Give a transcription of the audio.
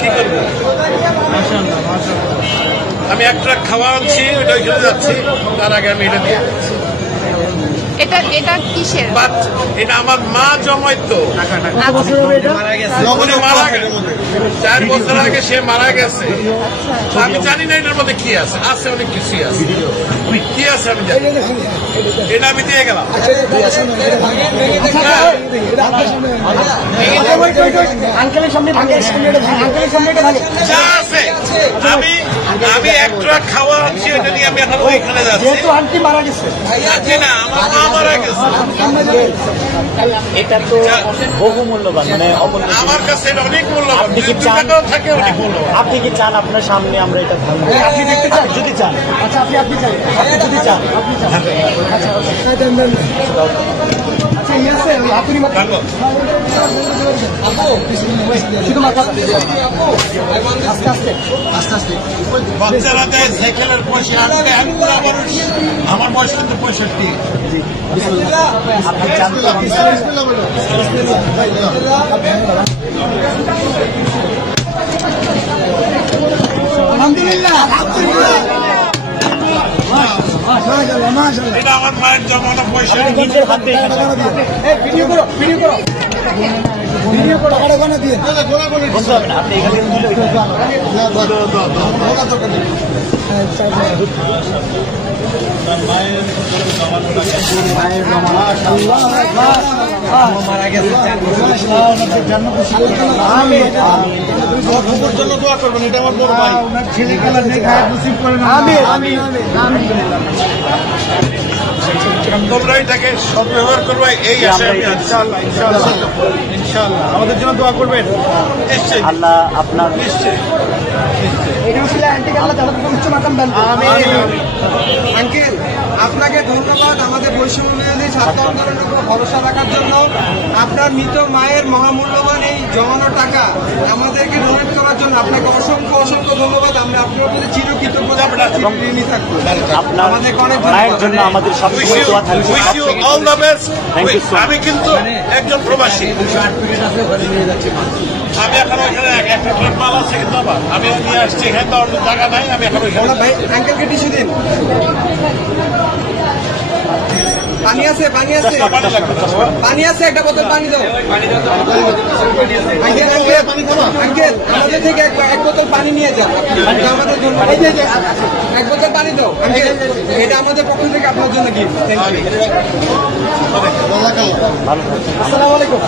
কি করবো? আমি এক ট্রাক খাওয়া আনছি, ওইটা ওইখানে যাচ্ছি, তার আগে আমি এটা দিয়ে এটা কিসের? এটা আমার মা জমাইতো, মারা গেছে 4 বছর আগে, সে মারা গেছে। আমি জানি না এটার মধ্যে কি আছে, আছে অনেক কিছুই আছে, কি আছে আমি জানি। এটা আমি দিয়ে গেলাম। যা আছে আমি এক ট্রাক খাওয়া আনছি, এটা নিয়ে আমি এখন ওইখানে যাচ্ছি। আন্টি মারা গেছে, না আমার মা মারা গেছে। এটা তো বহু মূল্যবান, মানে আমার কাছে এটা অনেক মূল্যবান। আপনি কি চান থাকে অনেক মূল্যবান। আপনি কি চান আপনার সামনে আমরা এটা ভাঙবো? আপনি দেখতে চান? যদি চান, আচ্ছা আপনি চান, আপনি যদি চান, আপনি চান, আচ্ছা আচ্ছা ইয়ে আছে আপনি শুধু মাথা আস্তে আস্তে আস্তে আস্তে। বাচ্চারা দেয় সাইকেলের পয়সা, আমি বুড়া মানুষ, আমার বয়স কিন্তু 65। আপনি চান তো আলহামদুলিল্লাহ। এটা আমার মায়ের জমানো পয়সা। নিজের হাতে ভিডিও করো, ভিডিও করো, ভিডিও করো, গোনা দিয়ে বন্ধ হবে না। আপনি এখানে মারা গেছে, জন্য দোয়া করবেন, এটা আমার বড় ভাই। ছেলে খেলা দেখা নসিব করেন। তোমরা এটাকে সদ্ব্যবহার করবে, এই আশা আমি ইনশাআল্লাহ ইনশাআল্লাহ ইনশাআল্লাহ আমাদের জন্য দোয়া করবেন। নিশ্চয়ই আল্লাহ আপনার নিশ্চয়ই। আঙ্কেল আপনাকে ধন্যবাদ আমাদের বৈষম্য বিরোধী ছাত্র আন্দোলনের উপর ভরসা রাখার জন্য। আপনার মৃত মায়ের মহামূল্যবান এই জমানো টাকা আমাদেরকে ডোনেট করার জন্য আপনাকে অসংখ্য অসংখ্য ধন্যবাদ। আমরা আপনার প্রতি চিরকৃতজ্ঞতা ঋণী থাকবো। আপনার আমাদেরকে অনেক মায়ের জন্য আমাদের সবসময় দোয়া থাকবে। All the best. আমি কিন্তু একজন প্রবাসী, আমি এখন ওইখানে একটা ট্রাক মাল আছে, কিন্তু আমি নিয়ে আসছি, এখানে তো জায়গা নাই, আমি এখন ওইখানে। ভাই আঙ্কেলকে টিস্যু দিন। পানি আছে, পানি আছে, পানি আছে, একটা বোতল পানি দাও। আঙ্কেল আঙ্কেল আমাদের থেকে এক বোতল পানি নিয়ে যান, আমাদের জন্য এক বোতল পানি দাও আঙ্কেল। এটা আমাদের পক্ষ থেকে আপনার জন্য গিফট। Thank you. আসসালামু আলাইকুম।